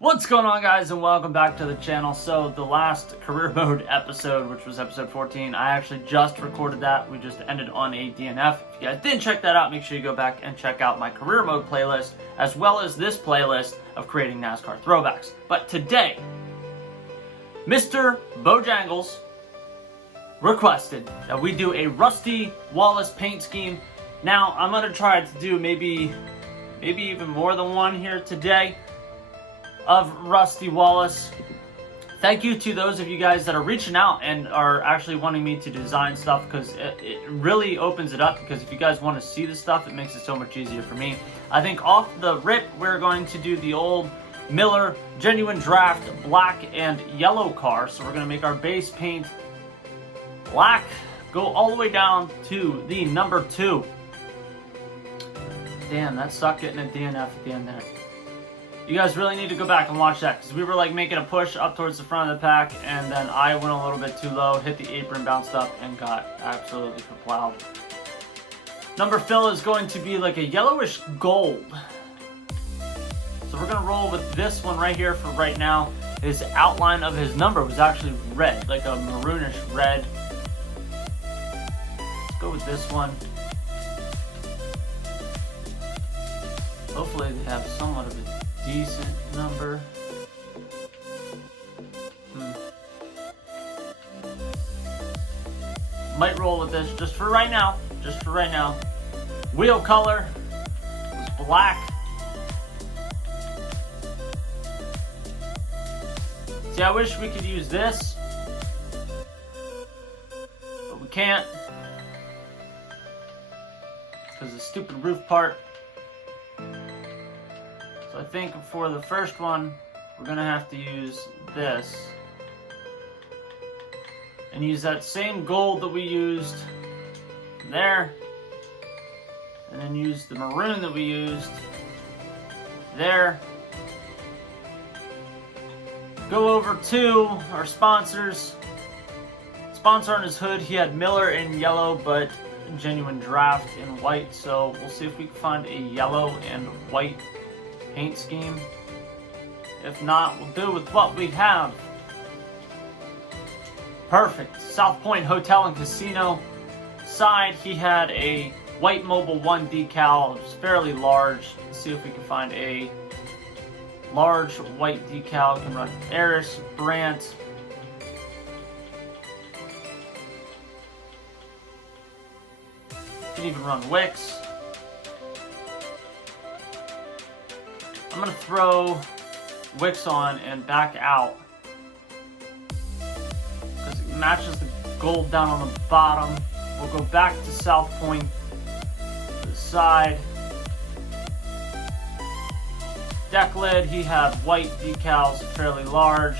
What's going on, guys, and welcome back to the channel. So the last career mode episode, which was episode 14, I actually just recorded that. We just ended on a DNF. If you guys didn't check that out, make sure you go back and check out my career mode playlist, as well as this playlist of creating NASCAR throwbacks. But today, Mr. Bojangles requested that we do a Rusty Wallace paint scheme. Now, I'm going to try to do maybe even more than one here today of Rusty Wallace. Thank you to those of you guys that are reaching out and are actually wanting me to design stuff, because it really opens it up. Because if you guys want to see the stuff, it makes it so much easier for me. I think off the rip, we're going to do the old Miller Genuine Draft black and yellow car. So we're going to make our base paint black, go all the way down to the number 2. Damn, that sucked getting a DNF at the end there. You guys really need to go back and watch that, because we were like making a push up towards the front of the pack, and then I went a little bit too low, hit the apron, bounced up, and got absolutely plowed. Number fill is going to be like a yellowish gold. So we're going to roll with this one right here for right now. His outline of his number was actually red, like a maroonish red. Let's go with this one. Hopefully they have somewhat of a decent number. Might roll with this just for right now. Just for right now. Wheel color was black. See, I wish we could use this, but we can't, because the stupid roof part. I think for the first one, we're going to have to use this. And use that same gold that we used there. And then use the maroon that we used there. Go over to our sponsors. Sponsor on his hood, he had Miller in yellow, but Genuine Draft in white. So we'll see if we can find a yellow and white paint scheme. If not, we'll do with what we have. Perfect. South Point Hotel and Casino side, he had a white Mobil 1 decal. It was fairly large. Let's see if we can find a large white decal. We can run Eris, Brandt. Can even run Wicks. I'm going to throw Wicks on and back out, because it matches the gold down on the bottom. We'll go back to South Point to the side. Deck lid, he had white decals, fairly large.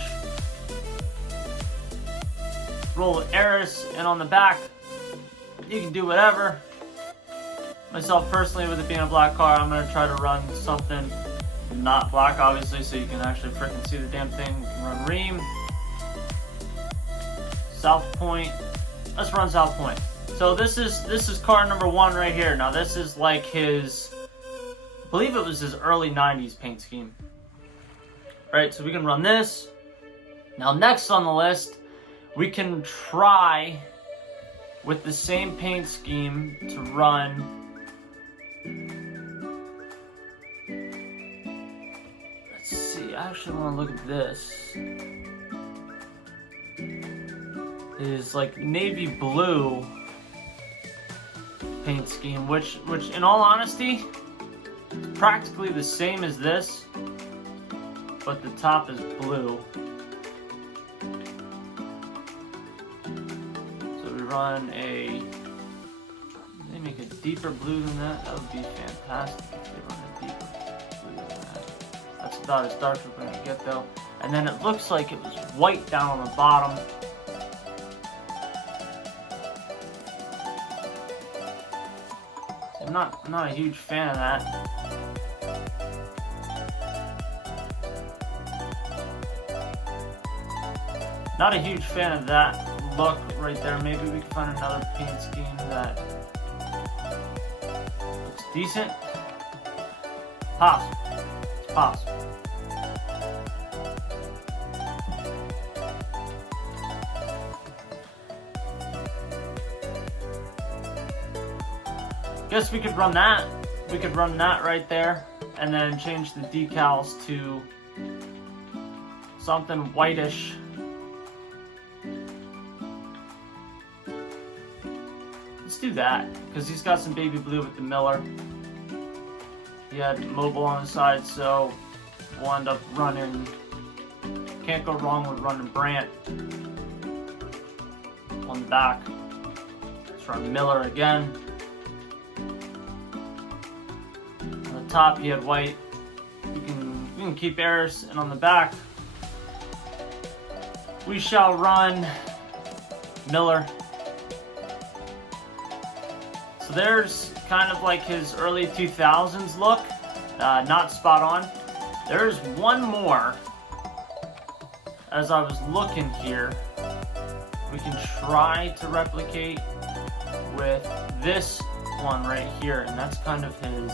Roll Eris, and on the back, you can do whatever. Myself personally, with it being a black car, I'm going to try to run something not black, obviously, so you can actually freaking see the damn thing. We can run Ream. South Point. Let's run South Point. So this is car number 1 right here. Now this is like his, I believe it was his early 90s paint scheme. Right, so we can run this. Now next on the list, we can try with the same paint scheme to run I actually want to look at this. Is like navy blue paint scheme, which in all honesty, is practically the same as this, but the top is blue. So we run a, they make a deeper blue than that. That would be fantastic if they run a deeper blue than that. That's about as dark as we're going to get, though. And then it looks like it was white down on the bottom. So I'm not a huge fan of that. Not a huge fan of that look right there. Maybe we can find another paint scheme that looks decent. Possible. It's possible. Guess we could run that. We could run that right there, and then change the decals to something whitish. Let's do that, because he's got some baby blue with the Miller. He had mobile on the side, so we'll end up running. Can't go wrong with running Brant on the back. Let's run Miller again. On the top, he had white. We can keep Eris, and on the back, we shall run Miller. So there's kind of like his early 2000s look, not spot on. There's one more. As I was looking here, we can try to replicate with this one right here, and that's kind of his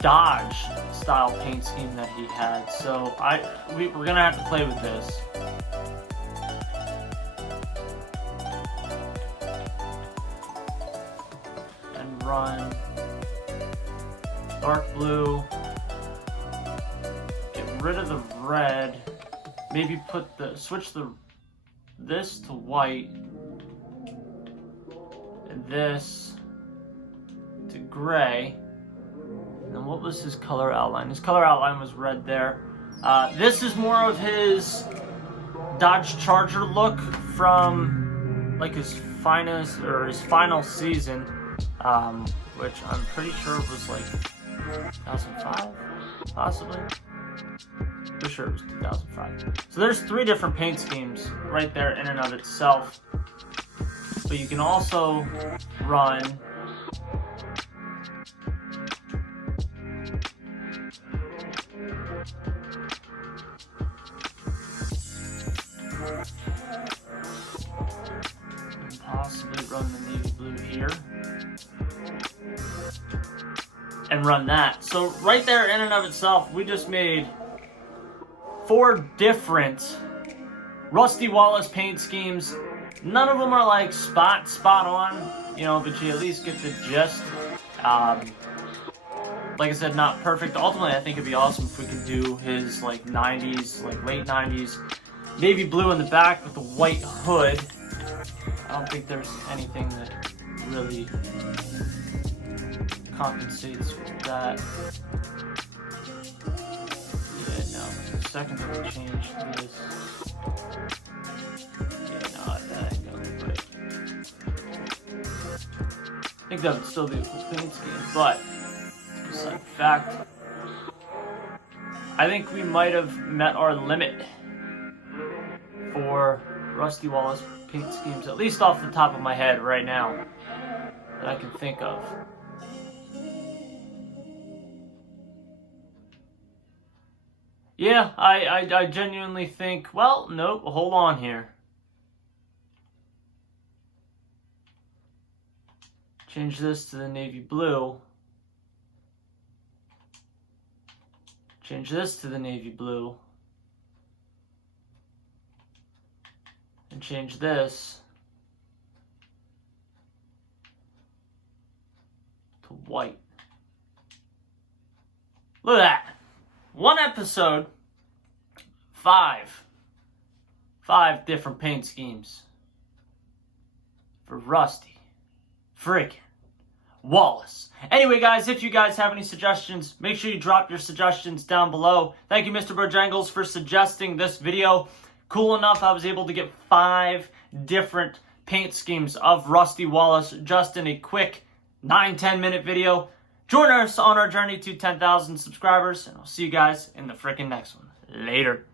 Dodge style paint scheme that he had. So we're gonna have to play with this. And run dark blue. Get rid of the red. Maybe switch this to white. And this to gray. And what was his color outline? His color outline was red there. This is more of his Dodge Charger look from like his final season, which I'm pretty sure was like 2005, possibly. Pretty sure it was 2005. So there's 3 different paint schemes right there in and of itself. But you can also run possibly run the navy blue here and run that. So right there in and of itself, we just made 4 different Rusty Wallace paint schemes. None of them are like spot on, you know, but you at least get the gist. Like I said, not perfect. Ultimately, I think it'd be awesome if we could do his like 90s, like late 90s navy blue in the back with the white hood. I don't think there's anything that really compensates for that. Yeah, no. The second that we change this, yeah, no, that ain't gonna look right. I think that would still be a cool paint scheme, but beside the fact, I think we might have met our limit for Rusty Wallace paint schemes, at least off the top of my head right now, that I can think of. Yeah, I genuinely think, well, nope, hold on here. Change this to the navy blue. Change this to the navy blue. And change this to white. Look at that. One episode, 5 different paint schemes for Rusty friggin' Wallace. Anyway, guys, if you guys have any suggestions, make sure you drop your suggestions down below. Thank you, Mr. Bojangles, for suggesting this video. Cool enough, I was able to get 5 different paint schemes of Rusty Wallace just in a quick 9-10 minute video. Join us on our journey to 10,000 subscribers, and I'll see you guys in the frickin' next one. Later.